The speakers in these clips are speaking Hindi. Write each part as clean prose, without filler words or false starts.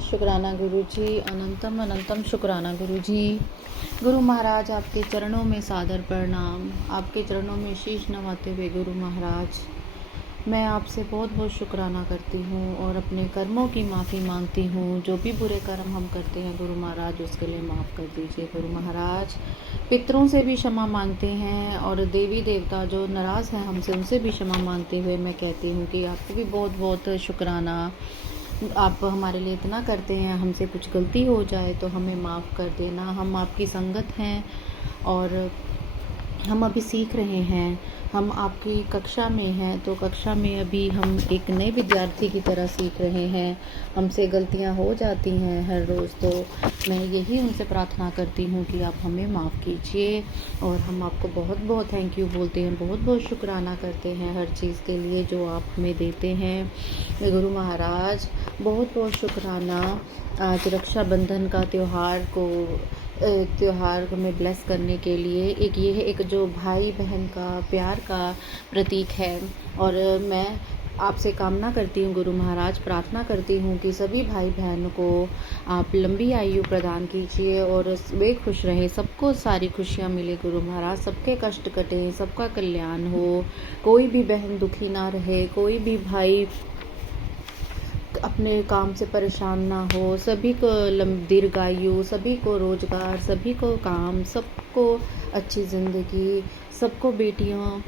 शुक्राना गुरु जी, अनंतम अनंतम शुक्राना गुरु जी। गुरु महाराज, आपके चरणों में सादर प्रणाम। आपके चरणों में शीश नवाते हुए गुरु महाराज, मैं आपसे बहुत बहुत शुक्राना करती हूँ और अपने कर्मों की माफ़ी मांगती हूँ। जो भी बुरे कर्म हम करते हैं गुरु महाराज, उसके लिए माफ़ कर दीजिए गुरु महाराज। पितरों से भी क्षमा मांगते हैं और देवी देवता जो नाराज़ हैं हमसे, उनसे भी क्षमा मांगते हुए मैं कहती हूँ कि आपको भी बहुत बहुत शुक्राना। आप हमारे लिए इतना करते हैं, हमसे कुछ गलती हो जाए तो हमें माफ़ कर देना। हम आपकी संगत हैं और हम अभी सीख रहे हैं। हम आपकी कक्षा में हैं, तो कक्षा में अभी हम एक नए विद्यार्थी की तरह सीख रहे हैं। हमसे गलतियां हो जाती हैं हर रोज़, तो मैं यही उनसे प्रार्थना करती हूँ कि आप हमें माफ़ कीजिए। और हम आपको बहुत बहुत थैंक यू बोलते हैं, बहुत बहुत शुक्राना करते हैं हर चीज़ के लिए जो आप हमें देते हैं गुरु महाराज। बहुत बहुत शुक्राना। आज रक्षाबंधन का त्यौहार में ब्लेस करने के लिए एक जो भाई बहन का प्यार का प्रतीक है। और मैं आपसे कामना करती हूँ गुरु महाराज, प्रार्थना करती हूँ कि सभी भाई बहनों को आप लंबी आयु प्रदान कीजिए और वे खुश रहे, सबको सारी खुशियाँ मिले गुरु महाराज, सबके कष्ट कटे, सबका कल्याण हो, कोई भी बहन दुखी ना रहे, कोई भी भाई अपने काम से परेशान ना हो, सभी को दीर्घायु, सभी को रोजगार, सभी को काम, सबको अच्छी ज़िंदगी, सबको बेटियों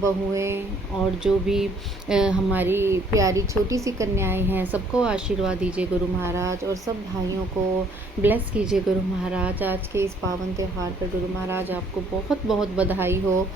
बहुएं और जो भी हमारी प्यारी छोटी सी कन्याएं हैं, सबको आशीर्वाद दीजिए गुरु महाराज। और सब भाइयों को ब्लेस कीजिए गुरु महाराज। आज के इस पावन त्यौहार पर गुरु महाराज आपको बहुत बहुत बधाई हो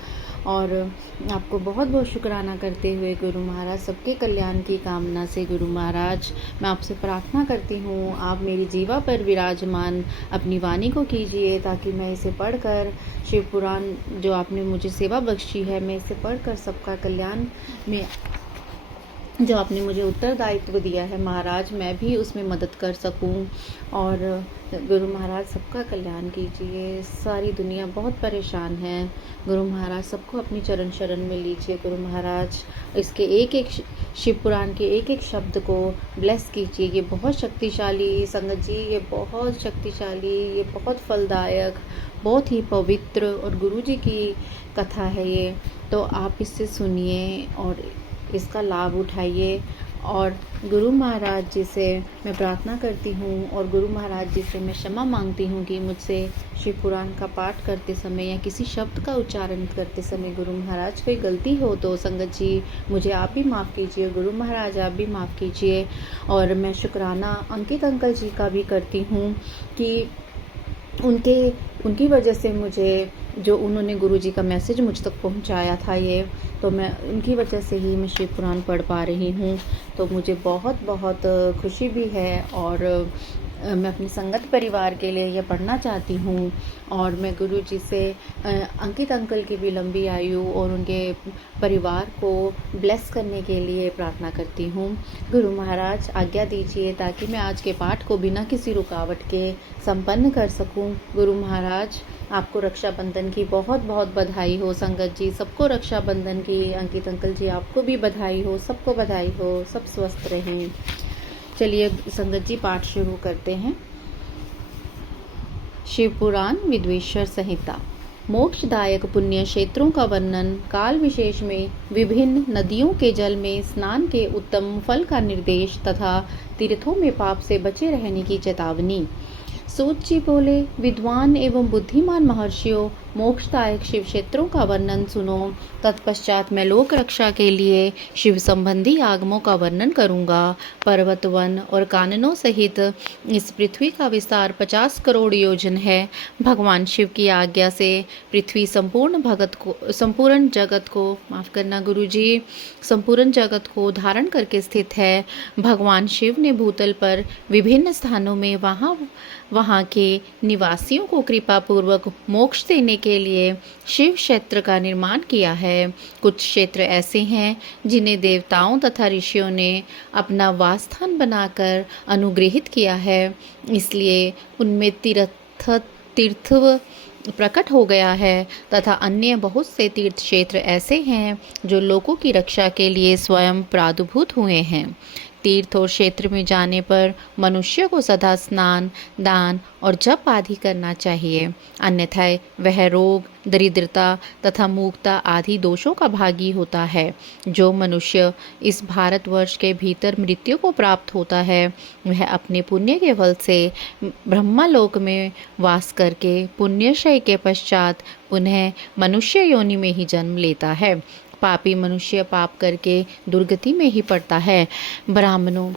और आपको बहुत बहुत शुक्राना करते हुए गुरु महाराज, सबके कल्याण की कामना से गुरु महाराज मैं आपसे प्रार्थना करती हूँ, आप मेरी जीवा पर विराजमान अपनी वाणी को कीजिए, ताकि मैं इसे पढ़कर शिव पुराण जो आपने मुझे सेवा बख्शी है, मैं इसे पढ़कर सबका कल्याण में जो आपने मुझे उत्तरदायित्व दिया है महाराज, मैं भी उसमें मदद कर सकूं। और गुरु महाराज सबका कल्याण कीजिए। सारी दुनिया बहुत परेशान है गुरु महाराज, सबको अपनी चरण शरण में लीजिए गुरु महाराज। इसके एक एक शिव पुराण के एक एक शब्द को ब्लेस कीजिए। ये बहुत शक्तिशाली संगत जी, ये बहुत शक्तिशाली, ये बहुत फलदायक, बहुत ही पवित्र और गुरु जी की कथा है ये। तो आप इससे सुनिए और इसका लाभ उठाइए। और गुरु महाराज जी से मैं प्रार्थना करती हूँ और गुरु महाराज जी से मैं क्षमा मांगती हूँ कि मुझसे शिव पुराण का पाठ करते समय या किसी शब्द का उच्चारण करते समय गुरु महाराज कोई गलती हो तो संगत जी मुझे आप भी माफ़ कीजिए, गुरु महाराज आप भी माफ़ कीजिए। और मैं शुक्राना अंकित अंकल जी का भी करती हूँ कि उनकी वजह से मुझे जो उन्होंने गुरु जी का मैसेज मुझ तक पहुंचाया था, ये तो मैं उनकी वजह से ही मैं शिव पुराण पढ़ पा रही हूँ। तो मुझे बहुत बहुत खुशी भी है और मैं अपनी संगत परिवार के लिए ये पढ़ना चाहती हूँ। और मैं गुरु जी से अंकित अंकल की भी लंबी आयु और उनके परिवार को ब्लेस करने के लिए प्रार्थना करती हूँ। गुरु महाराज आज्ञा दीजिए ताकि मैं आज के पाठ को बिना किसी रुकावट के संपन्न कर सकूँ। गुरु महाराज आपको रक्षाबंधन की बहुत बहुत बधाई हो संगत जी, सबको रक्षाबंधन की। अंकित अंकल जी आपको भी बधाई हो, सबको बधाई हो, सब स्वस्थ रहें। चलिए संगत जी पाठ शुरू करते हैं। शिव पुराण विद्वेश्वर संहिता। मोक्षदायक पुण्य क्षेत्रों का वर्णन, काल विशेष में विभिन्न नदियों के जल में स्नान के उत्तम फल का निर्देश तथा तीर्थों में पाप से बचे रहने की चेतावनी। सूत जी बोले, विद्वान एवं बुद्धिमान महर्षियों, मोक्षदायक शिव क्षेत्रों का वर्णन सुनो। तत्पश्चात मैं लोक रक्षा के लिए शिव संबंधी आगमों का वर्णन करूंगा। पर्वत, वन और काननों सहित इस पृथ्वी का विस्तार 50 करोड़ योजन है। भगवान शिव की आज्ञा से पृथ्वी संपूर्ण जगत को धारण करके स्थित है। भगवान शिव ने भूतल पर विभिन्न स्थानों में वहाँ के निवासियों को कृपा पूर्वक मोक्ष देने के लिए शिव क्षेत्र का निर्माण किया है। कुछ क्षेत्र ऐसे हैं जिन्हें देवताओं तथा ऋषियों ने अपना वासस्थान बनाकर अनुग्रहित किया है, इसलिए उनमें तीर्थ प्रकट हो गया है। तथा अन्य बहुत से तीर्थ क्षेत्र ऐसे हैं जो लोगों की रक्षा के लिए स्वयं प्रादुर्भूत हुए हैं। तीर्थ और क्षेत्र में जाने पर मनुष्य को सदा स्नान, दान और जप आदि करना चाहिए, अन्यथा वह रोग, दरिद्रता तथा मूर्खता आदि दोषों का भागी होता है। जो मनुष्य इस भारतवर्ष के भीतर मृत्यु को प्राप्त होता है, वह अपने पुण्य के फल से ब्रह्मलोक में वास करके पुण्यक्षय के पश्चात पुनः मनुष्य योनि में ही जन्म लेता है। पापी मनुष्य पाप करके दुर्गति में ही पड़ता है। ब्राह्मणों,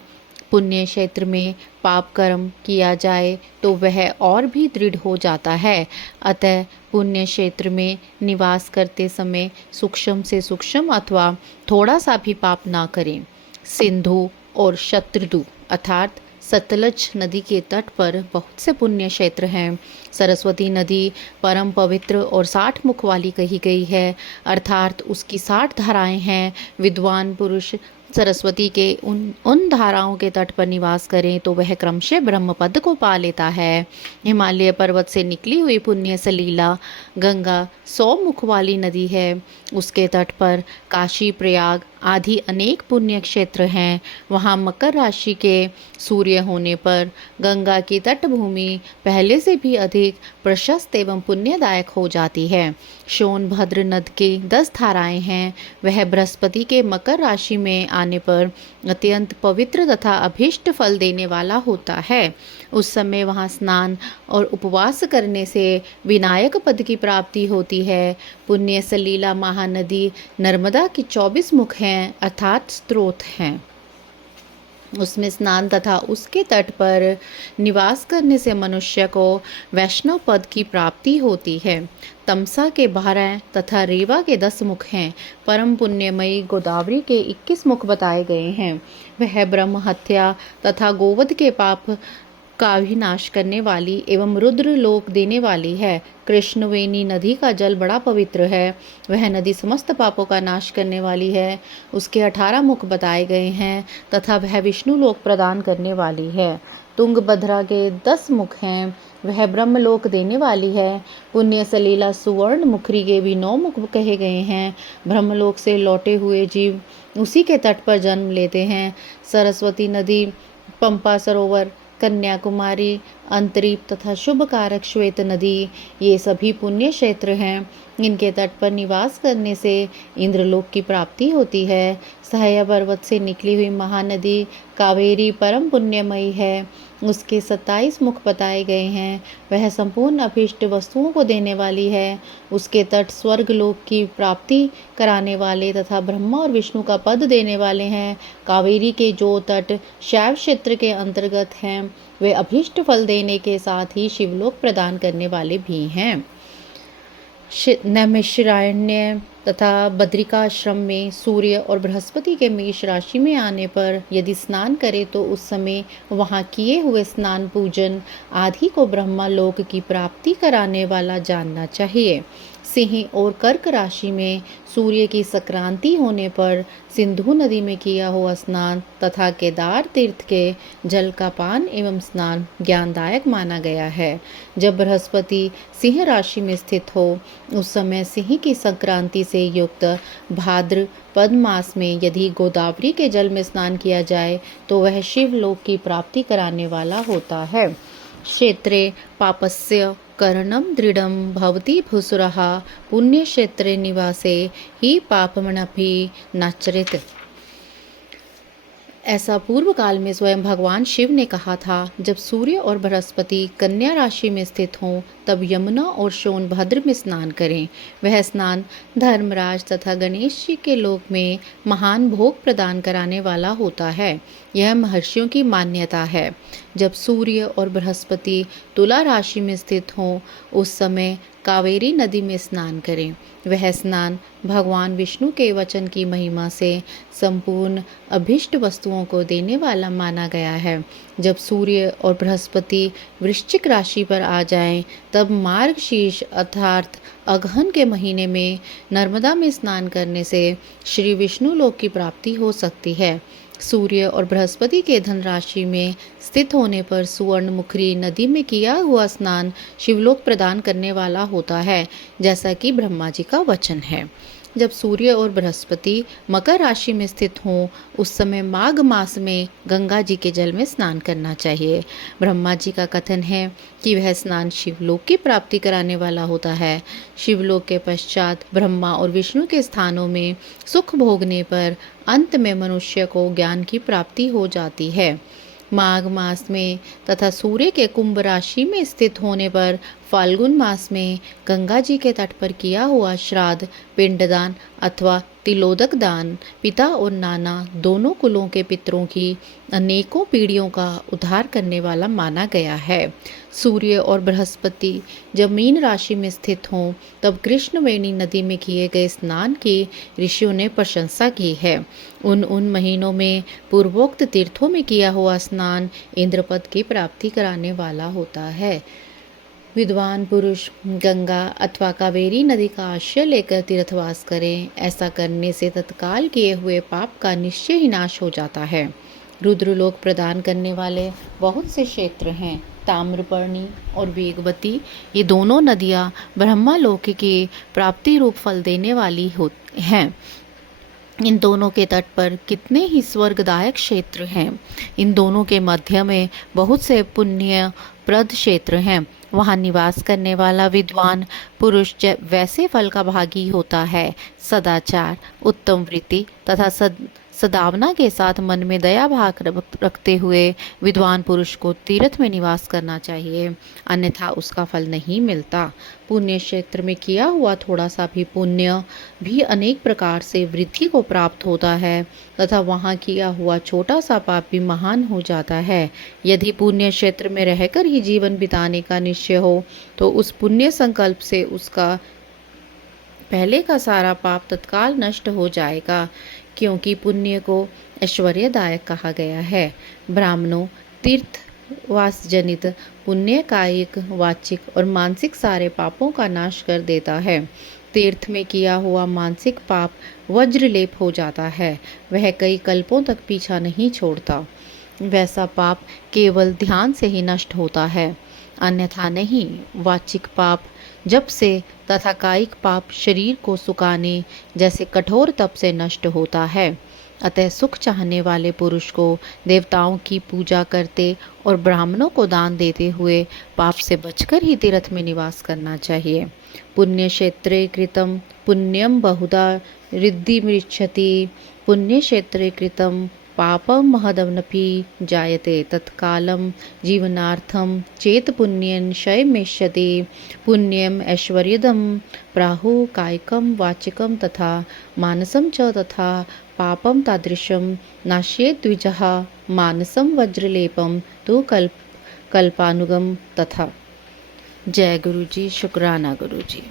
पुण्य क्षेत्र में पाप कर्म किया जाए तो वह और भी दृढ़ हो जाता है। अतः पुण्य क्षेत्र में निवास करते समय सूक्ष्म से सूक्ष्म अथवा थोड़ा सा भी पाप ना करें। सिंधु और शत्रुदु अर्थात सतलज नदी के तट पर बहुत से पुण्य क्षेत्र हैं। सरस्वती नदी परम पवित्र और 60 मुख वाली कही गई है, अर्थात उसकी 60 धाराएं हैं। विद्वान पुरुष सरस्वती के उन धाराओं के तट पर निवास करें तो वह क्रमशः ब्रह्म पद को पा लेता है। हिमालय पर्वत से निकली हुई पुण्य सलीला गंगा 100 मुख वाली नदी है। उसके तट पर काशी, प्रयाग आदि अनेक पुण्य क्षेत्र हैं। वहाँ मकर राशि के सूर्य होने पर गंगा की तटभूमि पहले से भी अधिक प्रशस्त एवं पुण्यदायक हो जाती है। सोनभद्र नद की 10 धाराएं हैं। वह बृहस्पति के मकर राशि में आने पर अत्यंत पवित्र तथा अभीष्ट फल देने वाला होता है। उस समय वहाँ स्नान और उपवास करने से विनायक पद की प्राप्ति होती है। पुण्य सलीला महानदी नर्मदा की 24 मुख हैं, अर्थात स्रोत हैं। उसमें स्नान तथा उसके तट पर निवास करने से मनुष्य को वैष्णव पद की प्राप्ति होती है। तमसा के 12 तथा रेवा के 10 मुख हैं। परम पुण्यमयी गोदावरी के 21 मुख बताए गए हैं। वह ब्रह्म हत्या तथा गोवध के पाप का विनाश करने वाली एवं रुद्र लोक देने वाली है। कृष्णवेणी नदी का जल बड़ा पवित्र है। वह नदी समस्त पापों का नाश करने वाली है। उसके 18 मुख बताए गए हैं तथा वह विष्णु लोक प्रदान करने वाली है। तुंगभद्रा के 10 मुख हैं। वह ब्रह्मलोक देने वाली है। पुण्य सलीला सुवर्ण मुखरी के भी 9 मुख कहे गए हैं। ब्रह्मलोक से लौटे हुए जीव उसी के तट पर जन्म लेते हैं। सरस्वती नदी, पंपा सरोवर, कन्याकुमारी, अंतरीप तथा शुभ कारक श्वेत नदी, ये सभी पुण्य क्षेत्र हैं। इनके तट पर निवास करने से इंद्रलोक की प्राप्ति होती है। सहाया पर्वत से निकली हुई महानदी कावेरी परम पुण्यमयी है। उसके 27 मुख बताए गए हैं। वह संपूर्ण अभीष्ट वस्तुओं को देने वाली है। उसके तट स्वर्ग लोक की प्राप्ति कराने वाले तथा ब्रह्मा और विष्णु का पद देने वाले हैं। कावेरी के जो तट शैव क्षेत्र के अंतर्गत हैं, वे अभीष्ट फल देने के साथ ही शिवलोक प्रदान करने वाले भी हैं। नैमिषारण्य तथा बद्रिकाश्रम में सूर्य और बृहस्पति के मेष राशि में आने पर यदि स्नान करे तो उस समय वहाँ किए हुए स्नान पूजन आदि को ब्रह्मा लोक की प्राप्ति कराने वाला जानना चाहिए। सिंह और कर्क राशि में सूर्य की संक्रांति होने पर सिंधु नदी में किया हुआ स्नान तथा केदार तीर्थ के जल का पान एवं स्नान ज्ञानदायक माना गया है। जब बृहस्पति सिंह राशि में स्थित हो उस समय सिंह की संक्रांति से युक्त भाद्रपद मास में यदि गोदावरी के जल में स्नान किया जाए तो वह शिवलोक की प्राप्ति कराने वाला होता है। क्षेत्रे पापस्य करणं दृढ़ं भवति भूसुरः पुण्यक्षेत्रे निवासे ही पापमनपि नाचरेत। ऐसा पूर्व काल में स्वयं भगवान शिव ने कहा था। जब सूर्य और बृहस्पति कन्या राशि में स्थित हों तब यमुना और सोनभद्र में स्नान करें। वह स्नान धर्मराज तथा गणेश जी के लोक में महान भोग प्रदान कराने वाला होता है। यह महर्षियों की मान्यता है। जब सूर्य और बृहस्पति तुला राशि में स्थित हों उस समय कावेरी नदी में स्नान करें। वह स्नान भगवान विष्णु के वचन की महिमा से संपूर्ण अभीष्ट वस्तुओं को देने वाला माना गया है। जब सूर्य और बृहस्पति वृश्चिक राशि पर आ जाएं, तब मार्गशीर्ष अर्थात अगहन के महीने में नर्मदा में स्नान करने से श्री विष्णु लोक की प्राप्ति हो सकती है। सूर्य और बृहस्पति के धन राशि में स्थित होने पर सुवर्ण मुखरी नदी में किया हुआ स्नान शिवलोक प्रदान करने वाला होता है, जैसा कि ब्रह्मा जी का वचन है। जब सूर्य और बृहस्पति मकर राशि में स्थित हों उस समय माघ मास में गंगा जी के जल में स्नान करना चाहिए। ब्रह्मा जी का कथन है कि वह स्नान शिवलोक की प्राप्ति कराने वाला होता है। शिवलोक के पश्चात ब्रह्मा और विष्णु के स्थानों में सुख भोगने पर अंत में मनुष्य को ज्ञान की प्राप्ति हो जाती है। माघ मास में तथा सूर्य के कुंभ राशि में स्थित होने पर फाल्गुन मास में गंगा जी के तट पर किया हुआ श्राद्ध, पिंडदान अथवा तिलोदक दान पिता और नाना दोनों कुलों के पितरों की अनेकों पीढ़ियों का उद्धार करने वाला माना गया है। सूर्य और बृहस्पति जब मीन राशि में स्थित हों तब कृष्णवेणी नदी में किए गए स्नान की ऋषियों ने प्रशंसा की है। उन महीनों में पूर्वोक्त तीर्थों में किया हुआ स्नान इंद्रपद की प्राप्ति कराने वाला होता है। विद्वान पुरुष गंगा अथवा कावेरी नदी का आश्रय लेकर तीर्थवास करें। ऐसा करने से तत्काल किए हुए पाप का निश्चय ही नाश हो जाता है। रुद्रलोक प्रदान करने वाले बहुत से क्षेत्र हैं। ताम्रपर्णी और वेगवती ये दोनों नदियाँ ब्रह्मलोक की प्राप्ति रूप फल देने वाली हैं। इन दोनों के तट पर कितने ही स्वर्गदायक क्षेत्र हैं। इन दोनों के मध्य में बहुत से पुण्यप्रद क्षेत्र हैं। वहाँ निवास करने वाला विद्वान पुरुष वैसे फल का भागी होता है। सदाचार, उत्तम वृत्ति तथा सद्भावना के साथ मन में दया भाव रखते हुए विद्वान पुरुष को तीर्थ में निवास करना चाहिए, अन्यथा उसका फल नहीं मिलता। पुण्य क्षेत्र में किया हुआ थोड़ा सा भी पुण्य भी अनेक प्रकार से वृद्धि को प्राप्त होता है तथा वहाँ किया हुआ छोटा सा पाप भी महान हो जाता है। यदि पुण्य क्षेत्र में रहकर ही जीवन बिताने का निश्चय हो तो उस पुण्य संकल्प से उसका पहले का सारा पाप तत्काल नष्ट हो जाएगा, क्योंकि पुण्य को ऐश्वर्यदायक कहा गया है। ब्राह्मणों, तीर्थवास जनित पुण्य कायिक, वाचिक और मानसिक सारे पापों का नाश कर देता है। तीर्थ में किया हुआ मानसिक पाप वज्रलेप हो जाता है, वह कई कल्पों तक पीछा नहीं छोड़ता। वैसा पाप केवल ध्यान से ही नष्ट होता है, अन्यथा नहीं। वाचिक पाप जप से तथा कायिक पाप शरीर को सुखाने जैसे कठोर तप से नष्ट होता है। अतः सुख चाहने वाले पुरुष को देवताओं की पूजा करते और ब्राह्मणों को दान देते हुए पाप से बचकर ही तीर्थ में निवास करना चाहिए। पुण्य क्षेत्रे कृतं पुण्यम बहुधा रिद्धिमृच्छति। पुण्य क्षेत्रे कृतं पापं महदनपि जायते तत्कालं जीवनार्थं चेत पुण्यं क्षयमेष्यति। पुण्यम ऐश्वर्यदं प्राहु कायिकं वाचिकं तथा मानसं च तथा पापं तादृशं नाश्येत् द्विजः। मानसं वज्रलेपं तु कल्पानुगम तथा। जय गुरु जी, शुक्राना गुरु जी।